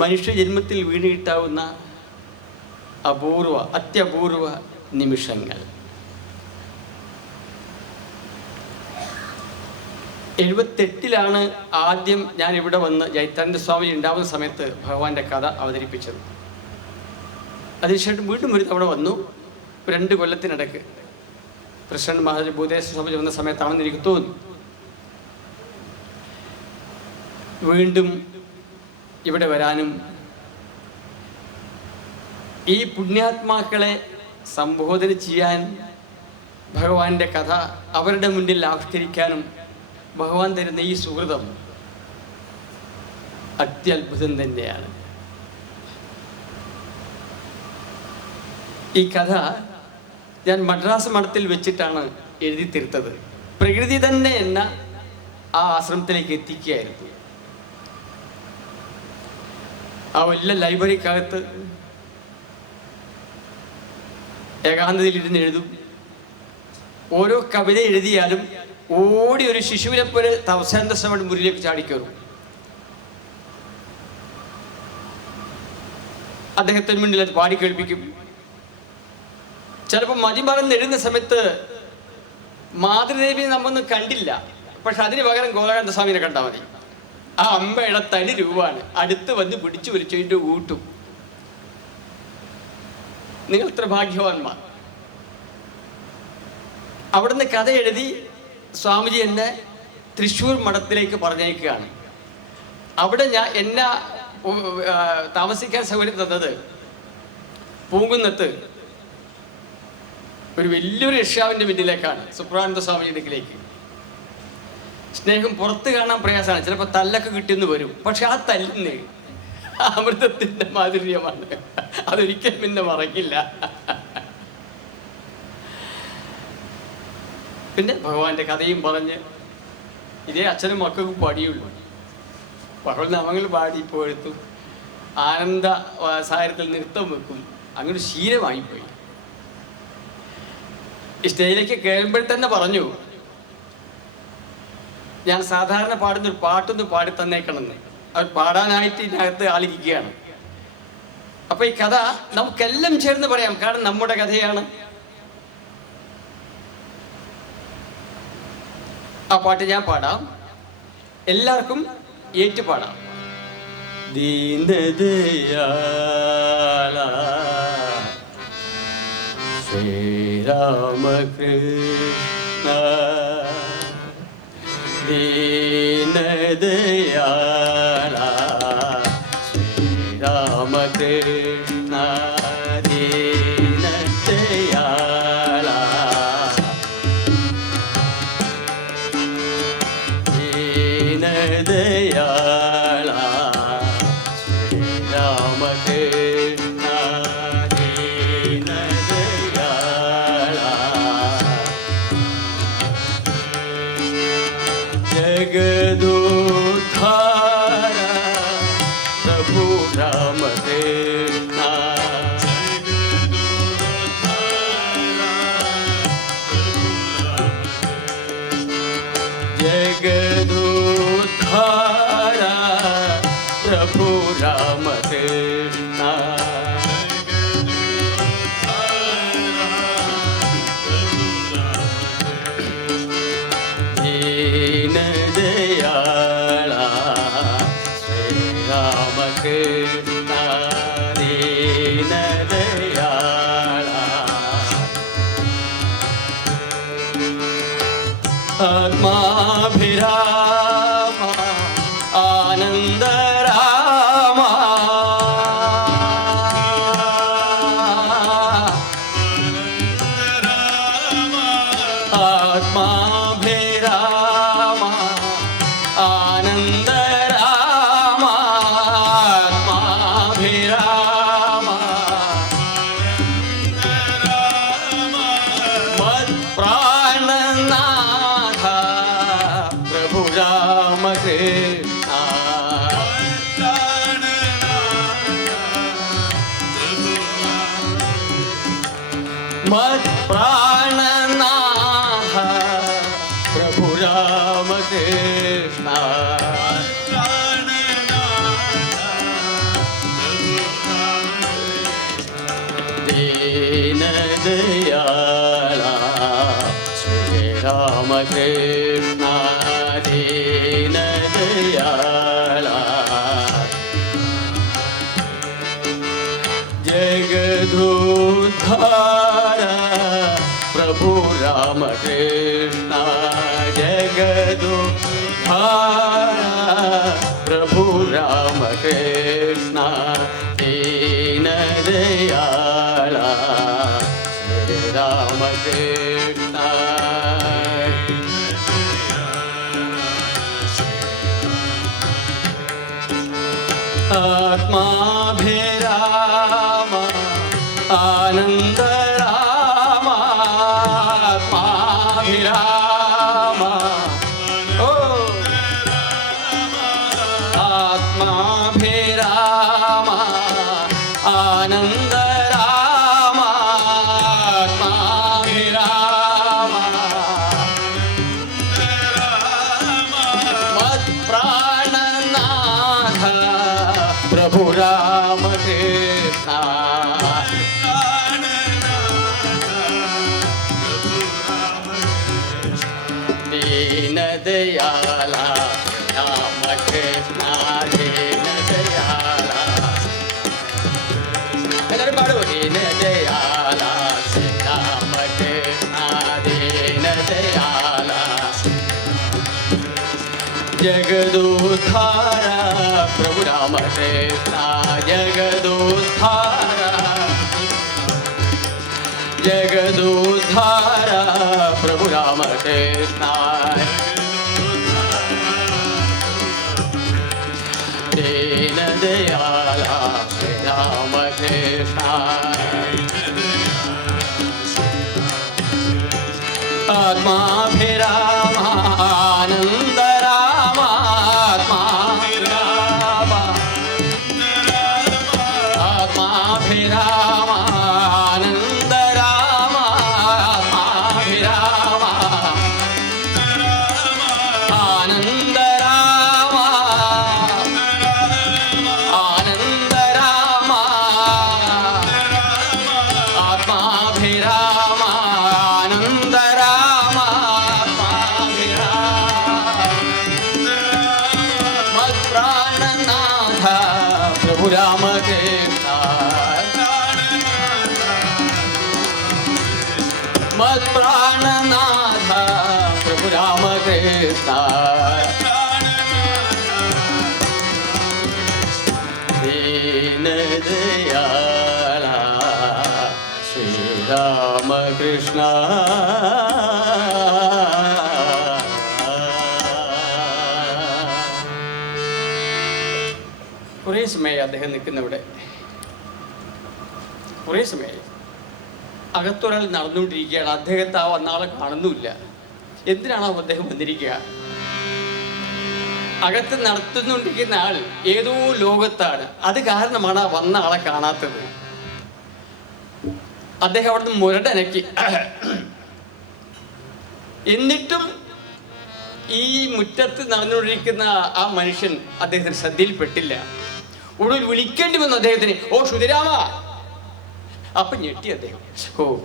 മനുഷ്യജന്മത്തിൽ വീണിട്ടാവുന്ന അപൂർവ അത്യപൂർവ നിമിഷങ്ങൾ. എഴുപത്തെട്ടിലാണ് ആദ്യം ഞാൻ ഇവിടെ വന്ന് ജൈത്താനന്ദ സ്വാമി ഉണ്ടാവുന്ന സമയത്ത് ഭഗവാന്റെ കഥ അവതരിപ്പിച്ചത്. അതിനുശേഷം വീണ്ടും ഒരു തവണ വന്നു. രണ്ട് കൊല്ലത്തിനിടയ്ക്ക് പ്രസിഡന്റ് മഹാരാജ് ഭൂതേശ്വര സ്വാമി വന്ന സമയത്താണെന്ന് എനിക്ക് തോന്നുന്നു വീണ്ടും ഇവിടെ വരാനും ഈ പുണ്യാത്മാക്കളെ സംബോധന ചെയ്യാൻ ഭഗവാന്റെ കഥ അവരുടെ മുന്നിൽ ആവിഷ്കരിക്കാനും ഭഗവാൻ തരുന്ന ഈ സുഹൃതം അത്യത്ഭുതം തന്നെയാണ്. ഈ കഥ ഞാൻ മദ്രാസ് മഠത്തിൽ വെച്ചിട്ടാണ് എഴുതി തീർത്തത്. പ്രകൃതി തന്നെ എന്ന ആ ആശ്രമത്തിലേക്ക് എത്തിക്കുകയായിരുന്നു. ആ വലിയ ലൈബ്രറിക്കകത്ത് ഏകാന്തതയിലിരുന്ന് എഴുതും. ഓരോ കവിത എഴുതിയാലും ഓടി ഒരു ശിശുവിനെ പോലെ ശ്രമൺ മുറിയിലേക്ക് ചാടിക്കയറും അദ്ദേഹത്തിന് മുന്നിൽ അത് പാടി കേൾപ്പിക്കും. ചിലപ്പോൾ മതിമറന്ന് എഴുതുന്ന സമയത്ത് മാതൃദേവിയെ നമ്മൊന്നും കണ്ടില്ല. പക്ഷെ അതിന് പകരം ഗോകാനന്ദ സ്വാമിനെ കണ്ടാൽ മതി. ആ അമ്മയുടെ തനി രൂപമാണ്. അടുത്ത് വന്ന് പിടിച്ചു വലിച്ചതിന്റെ ഊട്ടും. നിങ്ങൾ ഇത്ര ഭാഗ്യവാന്മാർ. അവിടുന്ന് കഥ എഴുതി സ്വാമിജി എന്നെ തൃശ്ശൂർ മഠത്തിലേക്ക് പറഞ്ഞേക്കുകയാണ് അവിടെ ഞാൻ എന്നെ താമസിക്കാൻ സൗകര്യം തന്നത്? പൂങ്കുന്നത്ത്. ഒരു വലിയൊരു രക്ഷാവിന്റെ മുന്നിലേക്കാണ് സുപ്രാനന്ദ സ്വാമിയുടെ അടുക്കിലേക്ക്. സ്നേഹം പുറത്ത് കാണാൻ പ്രയാസമാണ്. ചിലപ്പോൾ തല്ലൊക്കെ കിട്ടിയെന്ന് വരും. പക്ഷെ ആ തല്ലിന് അമൃതത്തിന്റെ മാധുര്യമാണ്. അതൊരിക്കലും പിന്നെ മറക്കില്ല. പിന്നെ ഭഗവാന്റെ കഥയും പറഞ്ഞ് ഇതേ അച്ഛനും മക്കൾക്കും പടിയുള്ളൂ. ഭഗവത് നാമങ്ങൾ പാടി പോയെടുത്തു. ആനന്ദ സാരത്തിൽ നൃത്തം വെക്കും. അങ്ങനെ ശീലമായിപ്പോയി. സ്റ്റേജിലേക്ക് കയറുമ്പോൾ തന്നെ പറഞ്ഞു ഞാൻ സാധാരണ പാടുന്ന ഒരു പാട്ടൊന്ന് പാടി തന്നേക്കണമെന്ന് അവർ പാടാനായിട്ട് ഇതിനകത്ത് ആളിരിക്കുകയാണ്. അപ്പൊ ഈ കഥ നമുക്കെല്ലാം ചേർന്ന് പറയാം. കാരണം നമ്മുടെ കഥയാണ്. ആ പാട്ട് ഞാൻ പാടാം. എല്ലാവർക്കും ഏറ്റു പാടാം ദീനദയാള ശ്രീരാമകൃഷ്ണ ദീനദയാള ശ്രീരാമകൃഷ്ണ ప్రభు రామదే ആത്മാഭിരാമ ദീനദയാള ശ്രീരാമകൃഷ്ണ ദീനദയാള પ્રભુ રામ દેખા दीन दयाला राम कृष्णा दीन दयाला अगर पढ़ो दीन दयाला राम कृष्णा दीन दयाला जगदूतारा પ્રભુ રામ કૃષ્ણા જગદોધારા જગદોધારા પ્રભુ રામ કૃષ્ણા દેન દયાલા રામ કૃષ્ણા આત્મા ફેરા આનંદ അദ്ദേഹം നിൽക്കുന്നവിടെ. കുറേ സമയമായി. അകത്തൊരാൾ നടന്നുകൊണ്ടിരിക്കുകയാണ്. അദ്ദേഹത്തെ ആ വന്നാളെ കാണുന്നുമില്ല. എന്തിനാണ് അദ്ദേഹം വന്നിരിക്കുക? അകത്ത് നടത്തുന്നുണ്ടിരിക്കുന്ന ആൾ ഏതോ ലോകത്താണ്. അത് കാരണമാണ് ആ വന്ന ആളെ കാണാത്തത്. അദ്ദേഹം അവിടുന്ന് മുരടനക്കി. എന്നിട്ടും ഈ മുറ്റത്ത് നടന്നുകൊണ്ടിരിക്കുന്ന ആ മനുഷ്യൻ അദ്ദേഹത്തിന് ശ്രദ്ധയിൽപ്പെട്ടില്ല. ഒടുവിൽ വിളിക്കേണ്ടി വന്നു അദ്ദേഹത്തിന്. ഓ ക്ഷുതിരാമ അപ്പൊ ഞെട്ടി അദ്ദേഹം. ഓ.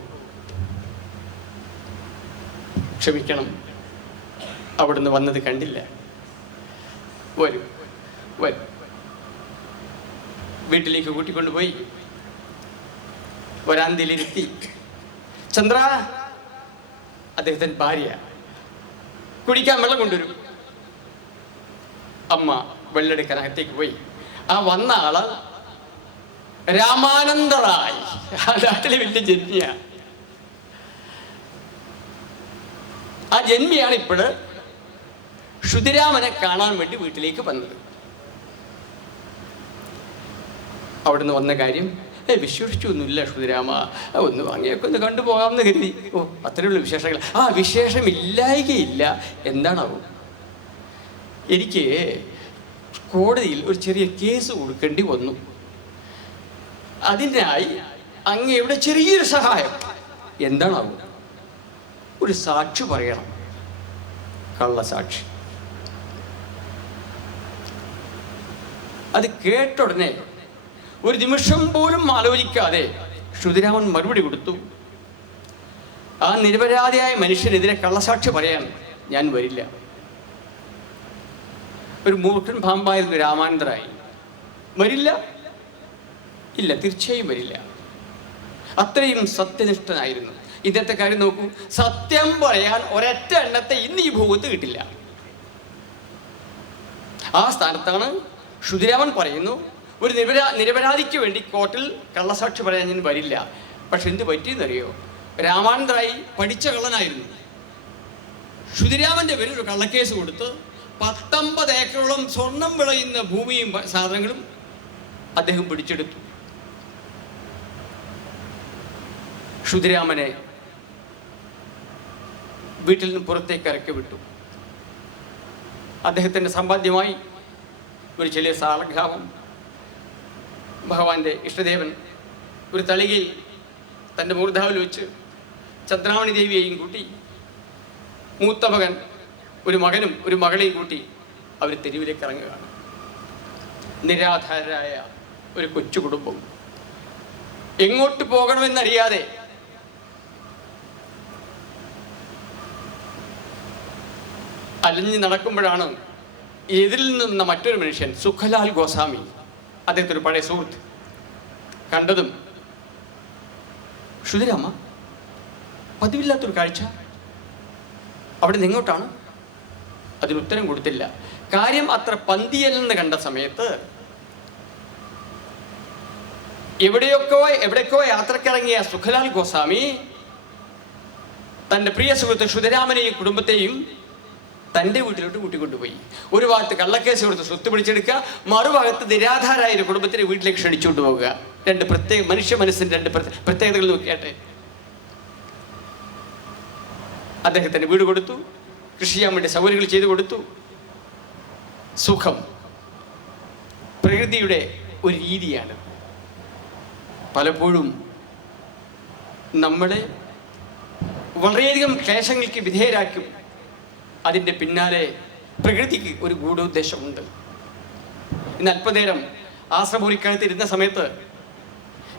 ക്ഷമിക്കണം. അവിടുന്ന് വന്നത് കണ്ടില്ല. വരൂ വരൂ. വീട്ടിലേക്ക് കൂട്ടിക്കൊണ്ടുപോയി. വരാന്തിയിലിരുത്തി. ചന്ദ്ര അദ്ദേഹത്തിന് ഭാര്യ കുടിക്കാൻ വെള്ളം കൊണ്ടുവരും. അമ്മ വെള്ളെടുക്കാൻ അകത്തേക്ക് പോയി. ആ വന്ന ആൾ രാമാനന്ദറായി. ആ വലിയ ജന്മിയ. ആ ജന്മിയാണ് ഇപ്പോൾ ക്ഷുതിരാമനെ കാണാൻ വേണ്ടി വീട്ടിലേക്ക് വന്നത്. അവിടുന്ന് വന്ന കാര്യം ഏ വിശ്വസിച്ചൊന്നുമില്ല ക്ഷുതിരാമ. ഒന്ന് വാങ്ങിയൊക്കെ ഒന്ന് കണ്ടുപോകാമെന്ന് കരുതി. ഓ അത്രയുള്ള വിശേഷങ്ങൾ. ആ വിശേഷമില്ലായികയില്ല എന്താണാവും? എനിക്ക് കോടതിയിൽ ഒരു ചെറിയ കേസ് കൊടുക്കേണ്ടി വന്നു. അതിനായി അങ്ങയുടെ ചെറിയൊരു സഹായം. എന്താണാവും? ഒരു സാക്ഷി പറയണം. കള്ളസാക്ഷി അത് കേട്ട ഉടനെ ഒരു നിമിഷം പോലും ആലോചിക്കാതെ ശ്രുതിരാമൻ മറുപടി കൊടുത്തു. ആ നിരപരാധിയായ മനുഷ്യനെതിരെ കള്ളസാക്ഷി പറയാൻ ഞാൻ വരില്ല. ഒരു മൂർഖൻ പാമ്പായിരുന്നു രാമാനന്ദറായി വരില്ല? ഇല്ല തീർച്ചയായും വരില്ല. അത്രയും സത്യനിഷ്ഠനായിരുന്നു. ഇന്നത്തെ കാര്യം നോക്കൂ സത്യം പറയാൻ ഒരൊറ്റ എണ്ണത്തെ ഇന്ന് ഈ ഭൂമത്ത് കിട്ടില്ല. ആ സ്ഥാനത്താണ് ക്ഷുതിരാമൻ പറയുന്നു ഒരു നിരപരാ നിരപരാധിക്ക് വേണ്ടി കോർട്ടിൽ കള്ളസാക്ഷി പറയാൻ ഞാൻ വരില്ല. പക്ഷെ എന്ത് പറ്റിയെന്നറിയോ? രാമാനന്ദറായി പഠിച്ച കള്ളനായിരുന്നു. ക്ഷുതിരാമന്റെ പേരിൽ ഒരു കള്ളക്കേസ് കൊടുത്ത് പത്തൊമ്പത് ഏക്കറോളം സ്വർണം വിളയുന്ന ഭൂമിയും സാധനങ്ങളും അദ്ദേഹം പിടിച്ചെടുത്തു. ക്ഷുതിരാമനെ വീട്ടിൽ നിന്ന് പുറത്തേക്ക് ഇറക്കി വിട്ടു. അദ്ദേഹത്തിന്റെ സമ്പാദ്യമായി ഒരു ചെറിയ സാളഗ്രാമം ഭഗവാന്റെ ഇഷ്ടദേവൻ ഒരു തളികയിൽ തന്റെ മൂർധാവിൽ വെച്ച് ചന്ദ്രാമണി ദേവിയെയും കൂട്ടി മൂത്ത മകൻ ഒരു മകനും ഒരു മകളെയും കൂട്ടി അവർ തെരുവിലേക്ക് ഇറങ്ങുകയാണ്. നിരാധാരരായ ഒരു കൊച്ചു കുടുംബം എങ്ങോട്ട് പോകണമെന്നറിയാതെ അലഞ്ഞു നടക്കുമ്പോഴാണ് എതിരിൽ നിന്ന മറ്റൊരു മനുഷ്യൻ സുഖലാൽ ഗോസ്വാമി അദ്ദേഹത്തെ ഒരു പഴയ സുഹൃത്ത്. കണ്ടതും ഷുതിരാമ പതിവില്ലാത്തൊരു കാഴ്ച. അവിടെ നിന്ന് എങ്ങോട്ടാണ് അതിന് ഉത്തരം കൊടുത്തില്ല. കാര്യം അത്ര പന്തിയല്ലെന്ന് കണ്ട സമയത്ത് എവിടെയൊക്കെ എവിടേക്കോ യാത്രക്കിറങ്ങിയ സുഖലാൽ ഗോസ്വാമി തന്റെ പ്രിയ സുഹൃത്ത് ക്ഷുതരാമനെയും കുടുംബത്തെയും തന്റെ വീട്ടിലോട്ട് കൂട്ടിക്കൊണ്ടുപോയി. ഒരു ഭാഗത്ത് കള്ളക്കേസ് കൊടുത്ത് സ്വത്ത് പിടിച്ചെടുക്കുക മറുഭാഗത്ത് നിരാധാരായ ഒരു കുടുംബത്തിന്റെ വീട്ടിലേക്ക് ക്ഷണിച്ചുകൊണ്ട് പോകുക രണ്ട് പ്രത്യേക മനുഷ്യ മനസ്സിന്റെ രണ്ട് പ്രത്യേക- പ്രത്യേകതകൾ നോക്കിയാട്ടെ. അദ്ദേഹത്തിന് വീട് കൊടുത്തു. കൃഷി ചെയ്യാൻ വേണ്ടി സൗകര്യങ്ങൾ ചെയ്തു കൊടുത്തു. സുഖം. പ്രകൃതിയുടെ ഒരു രീതിയാണ്. പലപ്പോഴും നമ്മളെ വളരെയധികം ക്ലേശങ്ങൾക്ക് വിധേയരാക്കും. അതിന്റെ പിന്നാലെ പ്രകൃതിക്ക് ഒരു ഗൂഢോദ്ദേശമുണ്ട്. ഇന്ന് അല്പനേരം ആശ്രമപുരിക്കകത്ത് ഇരുന്ന സമയത്ത്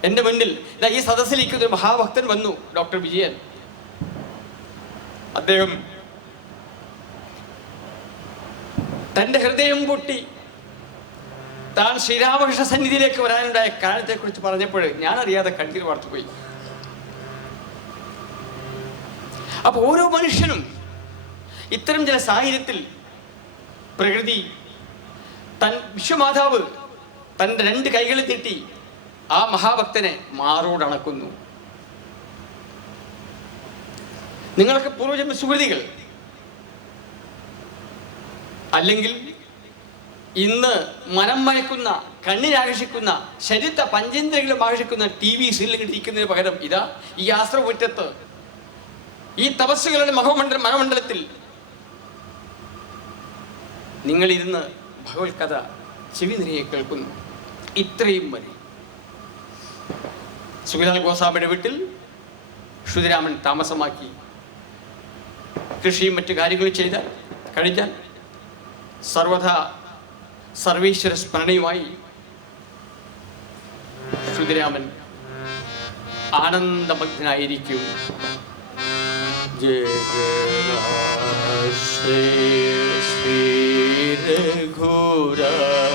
എന്റെ മുന്നിൽ ഈ സദസ്സിലേക്ക് ഒരു മഹാഭക്തൻ വന്നു ഡോക്ടർ വിജയൻ. അദ്ദേഹം തന്റെ ഹൃദയം പൊട്ടി. താൻ ശ്രീരാമകൃഷ്ണ സന്നിധിയിലേക്ക് വരാനുണ്ടായ കാരണത്തെക്കുറിച്ച് പറഞ്ഞപ്പോൾ ഞാൻ അറിയാതെ കണ്ണീർ വാർത്തുപോയി അപ്പൊ ഓരോ മനുഷ്യനും ഇത്തരം ചില സാഹചര്യത്തിൽ പ്രകൃതി തൻ വിശ്വമാതാവ് തന്റെ രണ്ട് കൈകളിൽ നീട്ടി ആ മഹാഭക്തനെ മാറോടണക്കുന്നു. നിങ്ങളൊക്കെ പൂർവജന്മ സുഹൃതികൾ. അല്ലെങ്കിൽ ഇന്ന് മനം മയക്കുന്ന കണ്ണിനാകർഷിക്കുന്ന ശരീരത്തെ പഞ്ചേന്ദ്രങ്ങളും ആകർഷിക്കുന്ന ടി വി സീരിയലുകൾ ഇരിക്കുന്നതിന് പകരം ഇതാ ഈ ആശ്രമുറ്റത്ത് ഈ തപസ്സുകളുടെ മഹമണ്ഡല മനമണ്ഡലത്തിൽ നിങ്ങളിരുന്ന് ഭഗവത് കഥ ചെവി നിറയെ കേൾക്കുന്നു. ഇത്രയും വരെ സുഖലാൽ ഗോസ്വാമിയുടെ വീട്ടിൽ ശ്രുതിരാമൻ താമസമാക്കി കൃഷിയും മറ്റു കാര്യങ്ങളും ചെയ്താൽ കഴിഞ്ഞാൽ സർവഥ സർവീശ്വര സ്മരണയുമായി ശ്രുതിരാമൻ ആനന്ദമഗ്നായിരിക്കും ജയ ശ്രീ രഘുരാമ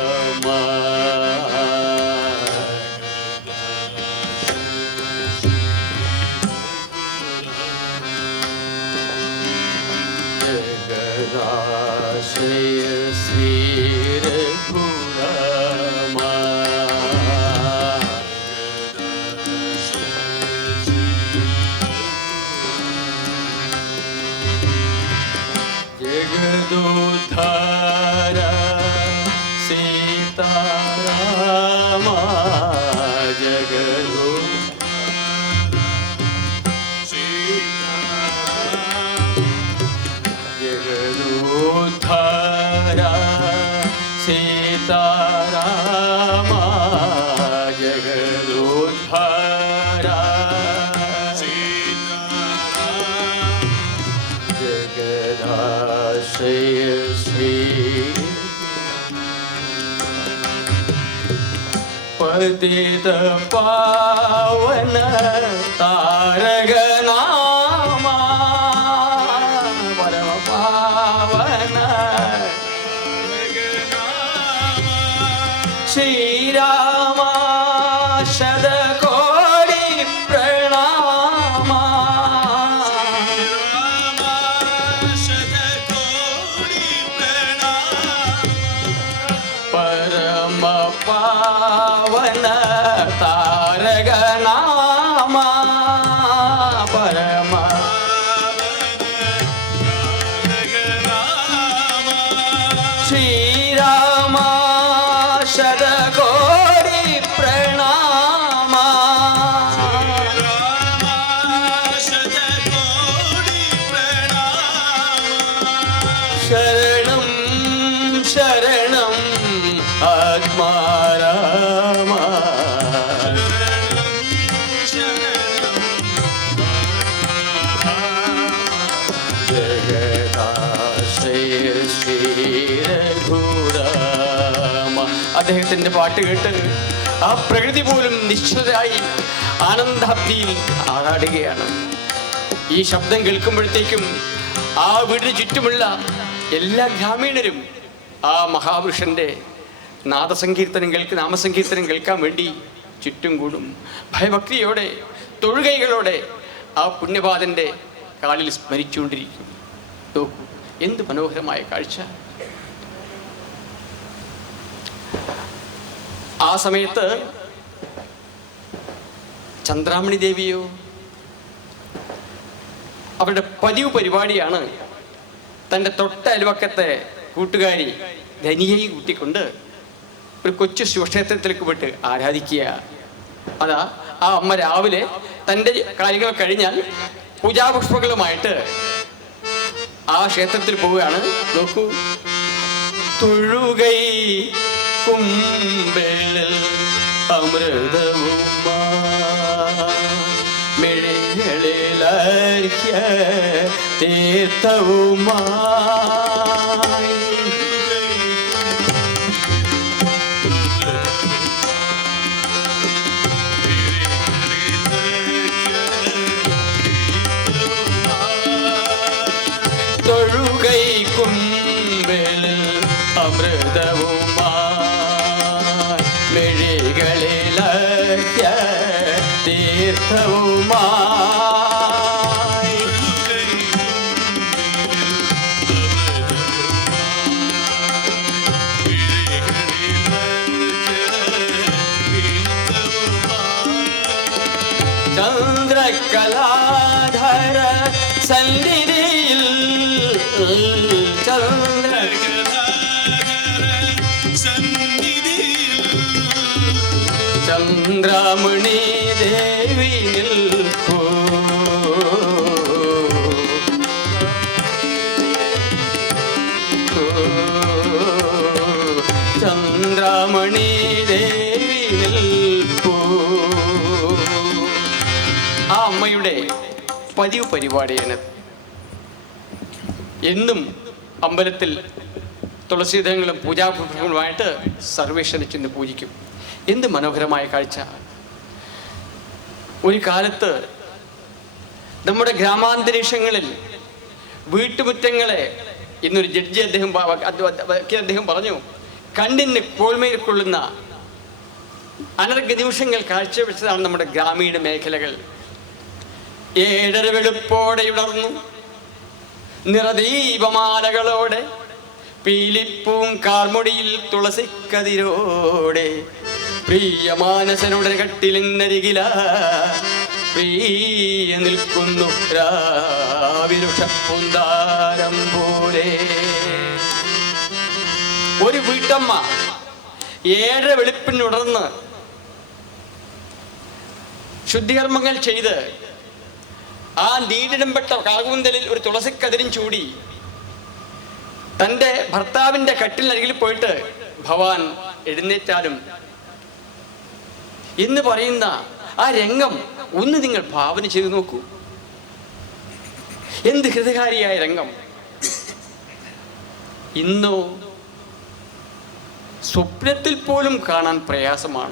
દૂતા पतित पावन तारग সেই കേട്ട് ആ പ്രകൃതി പോലും നിശ്ചലരായി ആനന്ദാബ്ദിയിൽ ആറാടുകയാണ് ഈ ശബ്ദം കേൾക്കുമ്പോഴത്തേക്കും ആ വീടിന് ചുറ്റുമുള്ള എല്ലാ ഗ്രാമീണരും ആ മഹാപുരുഷന്റെ നാദസങ്കീർത്തനം കേൾക്ക് നാമസങ്കീർത്തനം കേൾക്കാൻ വേണ്ടി ചുറ്റും കൂടും. ഭയഭക്തിയോടെ തൊഴുകൈകളോടെ ആ പുണ്യപാതന്റെ കാലിൽ സ്മരിച്ചുകൊണ്ടിരിക്കും. എന്ത് മനോഹരമായ കാഴ്ച. ആ സമയത്ത് ചന്ദ്രാമണി ദേവിയോ? അവരുടെ പതിവ് പരിപാടിയാണ് തന്റെ തൊട്ട അയൽവക്കത്തെ കൂട്ടുകാരി ധനിയെയും കൂട്ടിക്കൊണ്ട് ഒരു കൊച്ചു ശിവക്ഷേത്രത്തിലേക്ക് വിട്ട് ആരാധിക്കുക. അതാ ആ അമ്മ രാവിലെ തന്റെ കാര്യങ്ങൾ കഴിഞ്ഞാൽ പൂജാപുഷ്പങ്ങളുമായിട്ട് ആ ക്ഷേത്രത്തിൽ പോവുകയാണ്. നോക്കൂ. തൊഴുകൈ കുമ്പളിൽ അമൃതവുമാ മിഴികളിലർക്ക തീർത്ഥവുമായി. തീർത്ഥവുമായി ചന്ദ്രകലാധര സന്നിധിയിൽ ചന്ദ്ര ചന്ദ്രാമണി ചന്ദ്രമണി ആ അമ്മയുടെ പതിവ് പരിപാടിയാണ് എന്നും അമ്പലത്തിൽ തുളസീധങ്ങളും പൂജാപുഷ്പങ്ങളുമായിട്ട് സർവേശ്വരനെ പൂജിക്കും. എന്ത് മനോഹരമായ കാഴ്ച. ഒരു കാലത്ത് നമ്മുടെ ഗ്രാമാന്തരീക്ഷങ്ങളിൽ വീട്ടുമുറ്റങ്ങളെ ഇന്നൊരു ജഡ്ജി അദ്ദേഹം അദ്ദേഹം പറഞ്ഞു കണ്ണിന് കോൾമയിൽ കൊള്ളുന്ന അനർഘ നിമിഷങ്ങൾ കാഴ്ചവെച്ചതാണ് നമ്മുടെ ഗ്രാമീണ മേഖലകൾ. ഏഴര വെളുപ്പോടെ ഉണർന്നു. നിറദീപമാലകളോടെ പീലിപ്പൂം കാർമുടിയിൽ തുളസിക്കതിരോടെ പ്രിയമാനസനുടെ കട്ടിലിന്നരികില. പ്രിയ നിൽക്കുന്നു രാവിരുഷപ്പുന്താരം പോലെ. ഒരു വീട്ടമ്മ ഏഴ് വെളുപ്പിനുടർന്ന് ശുദ്ധികർമ്മങ്ങൾ ചെയ്ത് ആ നീടിടംപെട്ട കാകുന്തലിൽ ഒരു തുളസിക്കതിരും ചൂടി തന്റെ ഭർത്താവിന്റെ കട്ടിലിനരികിൽ പോയിട്ട് ഭവാൻ എഴുന്നേറ്റാലും എന്ന് പറയുന്ന ആ രംഗം ഒന്ന് നിങ്ങൾ ഭാവന ചെയ്തു നോക്കൂ. എന്ത് ഹൃദയകാരിയായ രംഗം. ഇന്നോ സ്വപ്നത്തിൽ പോലും കാണാൻ പ്രയാസമാണ്.